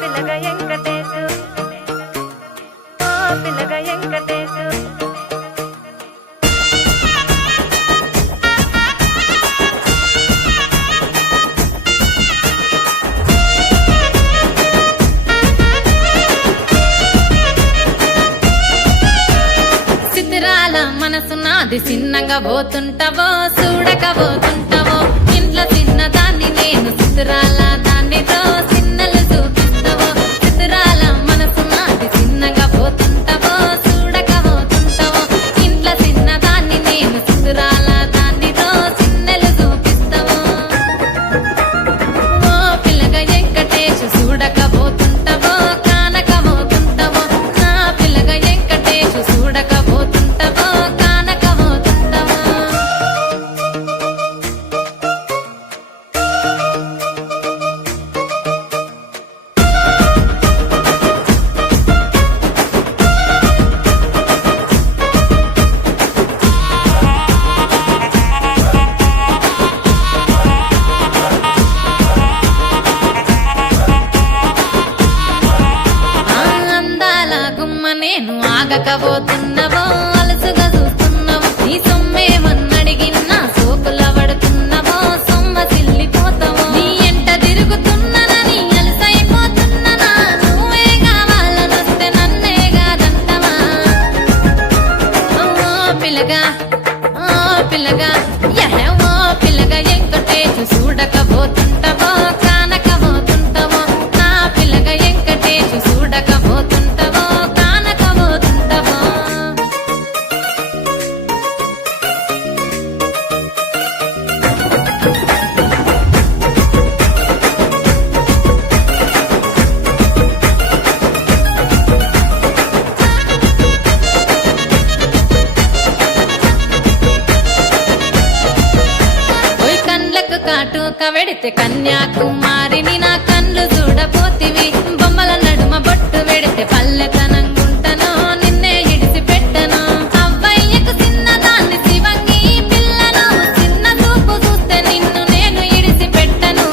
పిల్లగా వెంకటేశు ఓ పిల్లగా వెంకటేశు సిద్ధిరాల మనసు నాది చిన్నగా పోతుంటావో చూడక పోతుంటావో ఇంట్లో చిన్నదాన్ని నేను సిద్ధిరాల దానితో చిన్నలు చూపిస్తావో సిద్ధిరాల మనసు నాది చిన్నగా పోతుంటావో చూడక పోతుంటావో ఇంట్లో చిన్నదాన్ని నేను సిద్ధిరాల దానితో చిన్నలు చూపిస్తావో ఓ పిల్లగా వెంకటేశు చూడక పోతుంటావో కానక పోతుంటావో నా పిల్లగా వెంకటేశు చూడక పోతుంటావో కానక పోతుంటావో అందాల గుమ్మ నేను ఆగకపోతున్నావో అలసుగా చూస్తున్నావో నీ సొమ్మేమన్నడిగినా సోకుల పడుతున్నావో సొమ్మ సిల్లిపోతావో నీ ఎంట తిరుగుతున్నానని అలసైపోతున్నానా నువ్వే కావాలనొస్తే నన్నే కాదంటవా ఓ పిల్లగా ఓ పిల్లగా ఓ పిల్లగా వెంకటేశు చూడకపోతుంటావో కానకపోతుంటావో నా పిల్లగా వెంకటేశు చూడకపోతుంటావో కానకపోతుంటావో ఓయ్ కండ్లకు కాటుక వెడితే కన్యాకుమారిని నా కళ్ళు చూడపోతివి బొమ్మల నడుమ బొట్టు వెడితే పల్లెతనంగుంటను నిన్నే ఇడిసి పెట్టను అవ్వయ్యకు చిన్నదాన్ని శివంగి పిల్లను చిన్న చూపు చూస్తే నిన్ను నేను ఇడిసి పెట్టను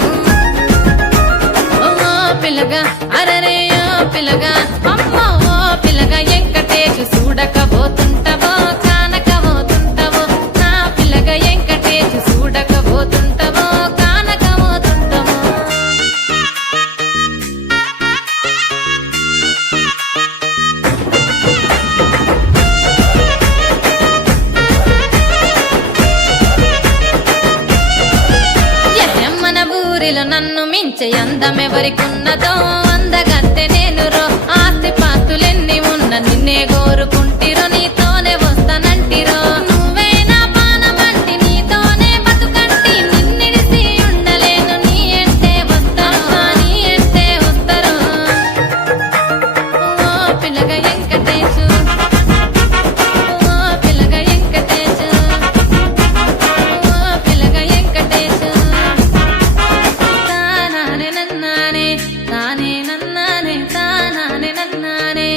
ఓ పిల్లగా అరరే ఓ పిల్లగా అమ్మో ఓ పిల్లగా వెంకటేశు చూడకపోతుంటావో కానకపోతుంటావో నా పిల్లగా వెంకటేశు చూడకపోతుంటావో కానకపోతుంటావో మన ఊరిలో నన్ను మించే అందమెవరికున్నదో అందగత్తె నేను రో ఆస్తి పాస్తులెన్ని ఉన్న నిన్నే కోరుకుంటిరో నీతోనే వస్తానంటిరో నువ్వే నా పానమంటి నీతోనే బతుకంటి నిన్నిడిసి ఉండలేను నీ ఎంటే వస్తాను నీ ఎంటే వస్తారు ఓ పిల్లగా వెంకటేశు ఓ పిల్లగా వెంకటేశు ఓ పిల్లగా వెంకటేశు తానానే నన్నానే తానే నన్నానే తానానే నన్నానే